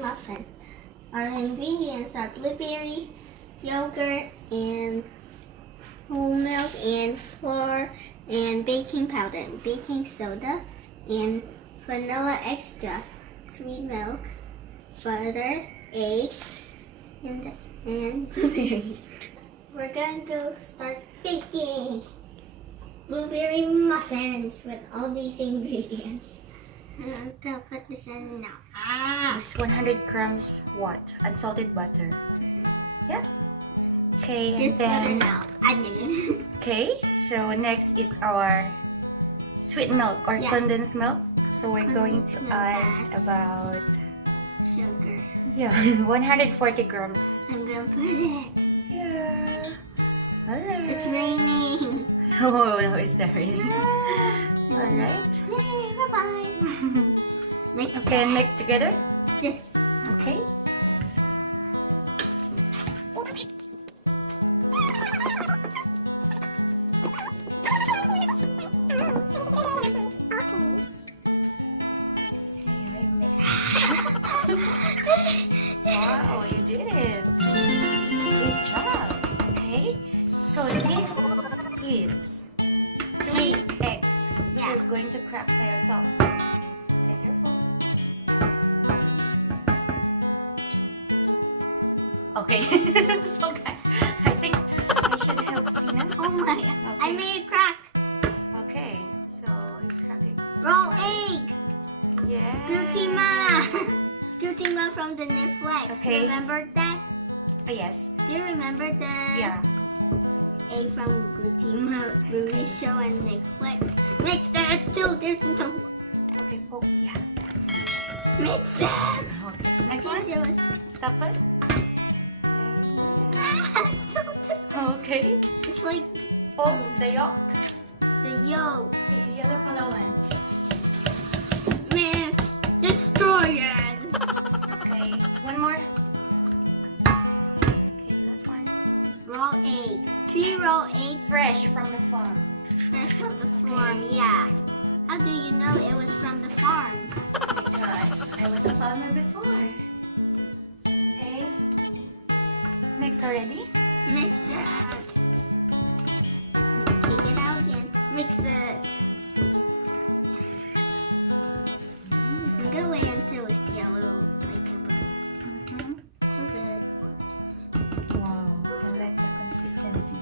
muffins. Our ingredients are blueberry, yogurt, and whole milk, and flour, and baking powder, and baking soda, and vanilla extra, sweet milk, butter, eggs, and blueberries. We're going to start baking blueberry muffins with all these ingredients. I'm gonna put this in now. It's 100 grams what? Unsalted butter. Yeah. Okay, and Just then put it out. Onion. okay, so next is our sweet milk or Yeah. condensed milk. So we're going to Condensed milk add has about Sugar. 140 grams. I'm gonna put it. Yeah. Alright. It's raining. Oh no, it's not raining. Alright. Yay, bye-bye. Mix Okay, and mix together. this. Okay. Wow, you did it. Good job. Okay. So this is 3 eggs. Yeah. So you're going to crack by yourself. Be careful. Okay. So guys, I think I should help Tina. Oh my, I Okay. made a crack. Okay. So you crack it. Raw egg. Yeah. Gutima. Gutima from the Netflix. Okay. Remember that? Yes. Do you remember the Yeah. egg from Gutima movie show on Netflix? Mix that till there's no. Okay. Oh, yeah. Mix that. Okay. I Next think one. there was. Stop us. So disgusting. Okay. It's like Oh, the yolk. the yolk. The yellow color one. Mix. Destroy it. Okay. One more. Okay, last one. Raw eggs. 3 raw eggs. Fresh from the farm. Fresh from the farm, yeah. How do you know it was from the farm? Because I was a farmer before. Okay. Mix already. Mix it. Take it out again. Mix it. I'm gonna wait until it's yellow, like so good. Wow, I like the consistency.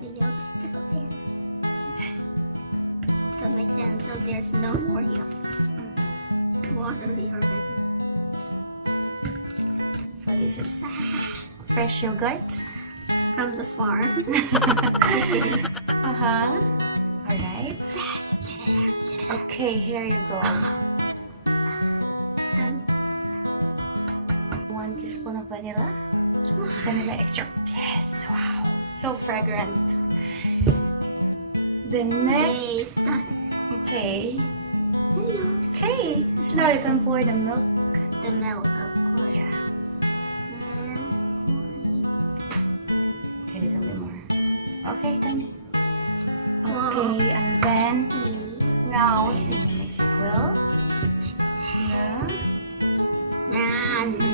The yolk's still there. So mix it until there's no more yolk. It's watery already. So this is fresh yogurt. From the farm. Uh-huh. Alright. Yes, get it out, get it out. Okay, here you go. Done. 1 teaspoon of vanilla. Vanilla extract. Yes, wow. So fragrant. The next. Yay, it's done. Okay. Hello. Okay. So now you can pour the milk. The milk, of course. Yeah. And Okay, a little bit more. Okay, done. Wow. Okay, and then me. now you mix it well. Yeah.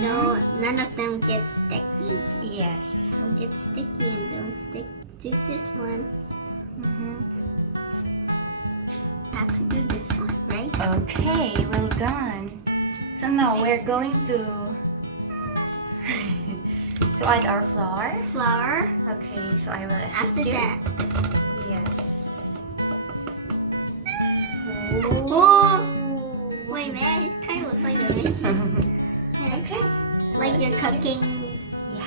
No, none of them get sticky. Yes. Don't get sticky and don't stick to this one. Have to do this one, right? Okay, well done. So now we're going to add our flour. Flour. Okay, so I will assist After you. that. Yes. Oh. Wait, man, it kind of looks like you're making. Okay. Like I'll you're assist you. cooking. Yeah.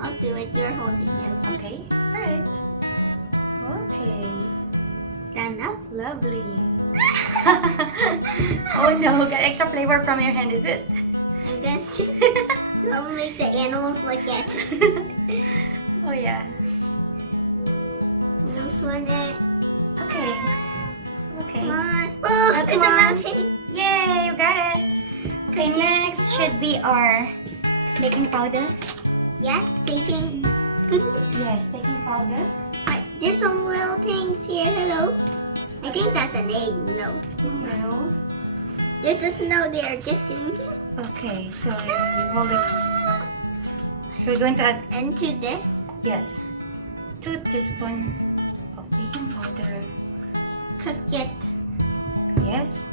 I'll do it. You're holding it. Okay. All right. Okay. Stand up. Lovely. Oh no, got extra flavor from your hand, is it? I'm going to don't make the animals look at. Oh yeah. This one, Okay. Okay. come on. Oh, come it's a on. mountain. Yay, you got it. Okay, next should be our baking powder. Yeah, baking. Yes, baking powder. There's some little things here. Hello. I think that's an egg. No. No. There's a snow there. Just kidding. Okay, so you hold it. So we're going to add, And to this, yes, 2 teaspoons of baking powder. cook it. Yes.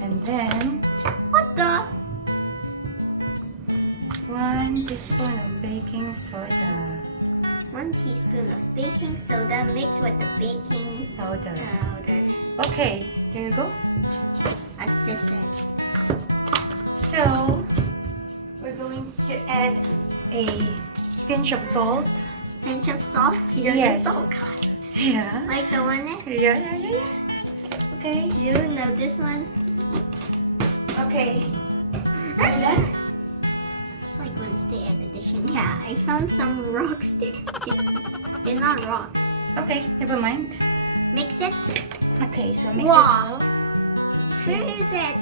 And then What the? 1 teaspoon of baking soda 1 teaspoon of baking soda mixed with the baking powder. powder. Okay, there you go. Assist it. So we're going to add a pinch of salt. Pinch of salt. Yes. Oh God. Yeah. Like the one there? Yeah. Okay. You know this one? Okay. Are you done? Like Wednesday edition. Yeah, I found some rocks there. They're not rocks. Okay, never mind. Mix it. Okay, so mix Wow. it all. Where is it?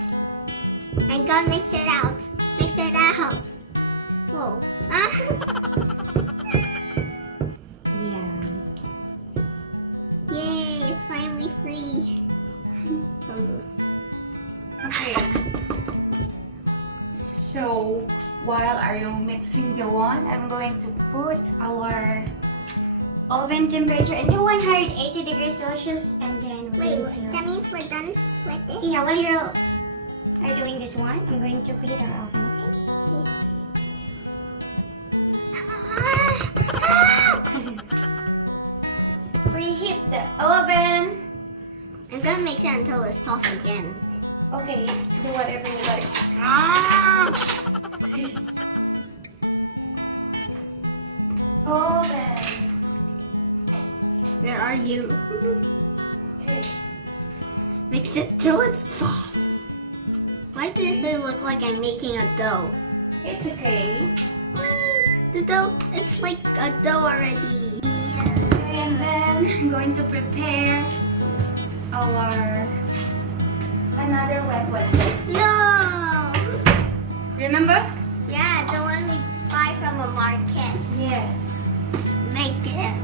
I'm gonna mix it out. Mix it out. Whoa. Yeah. Yay, it's finally free. Okay. So while are you mixing the one, I'm going to put our Oven temperature into 180 degrees Celsius, and then we're Wait, going to... that means we're done with this? Yeah, while you are doing this one, I'm going to preheat our oven, okay? preheat the oven. I'm gonna mix it until it's soft again. Okay, do whatever you like. Oven. Where are you? Okay. Mix it till it's soft. Why does it look like I'm making a dough? It's okay. The dough, it's like a dough already. And then I'm going to prepare our another wet one. No! Remember? Yeah, the one we buy from a market. Yes. Make it.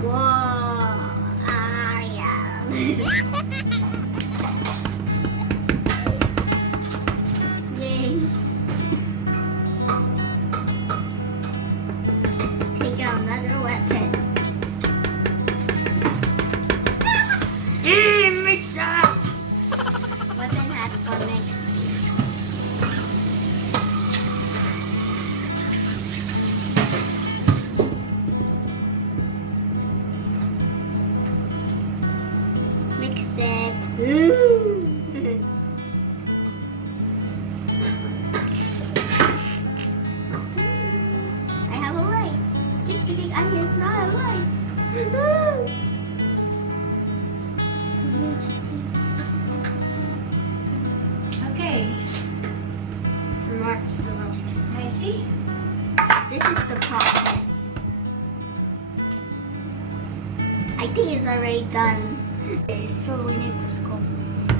Whoa. Ah, yeah. Yay. Take out another weapon. Mix up. Weapon has to mix. Mix it. Ooh. I have a light. Just kidding, I have not a light. Okay. I see. This is the process. I think it's already done. Okay, so we need to scoop.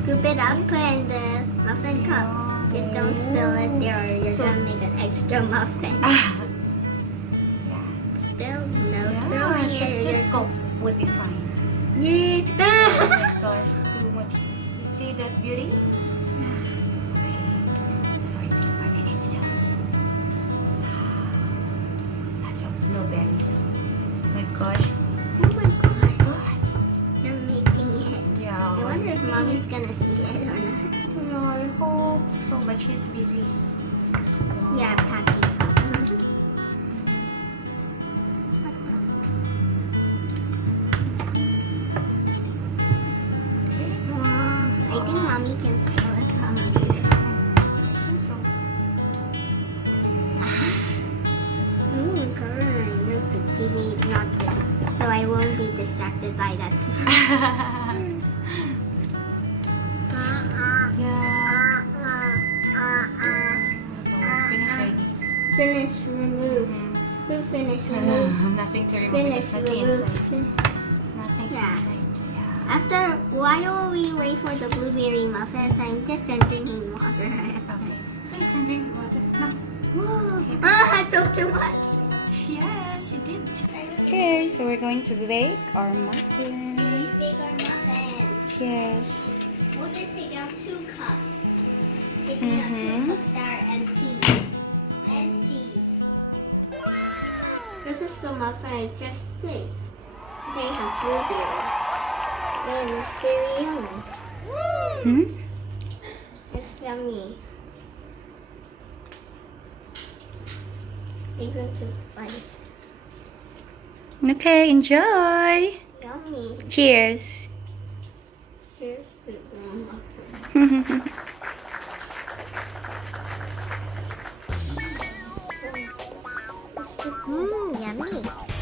Scoop it up, put in the muffin cup. Just don't spill it there or you're So- gonna make an extra muffin. Yeah. Spill? No Yeah, spilling it. two scoops would be fine. Yeah. Oh my gosh, too much. You see that beauty? Okay. Sorry, this part I need to do. Lots of blueberries. Oh my gosh. Oh my god. You're making it. Yeah. I wonder if mommy's gonna see it or not. Yeah, I hope so, but she's busy. Yeah, packing. Okay. Wow. I think mommy can spill it from here. I think so. Girl, this is keep me not so I won't be distracted by that smell. Yeah. Finish already. Finish, remove. Who finish, remove? Nothing to remove. Finish, because nothing inside. remove. Nothing's Yeah. inside. Yeah. After, while we wait for the blueberry muffins, I'm just gonna drink water. Okay. Thank can drink water. No. Okay. I took too much. Yes, you did. Okay, so we're going to bake our muffin. Bake our muffins. Yes. We'll just take out 2 cups. Taking out 2 cups that are empty. Empty. Wow! This is the muffin I just made. They have blueberry. And it's very yummy. Hmm? It's yummy. I'm going to bite. Okay, enjoy. Yummy. Cheers. Here's the muffin. Yummy.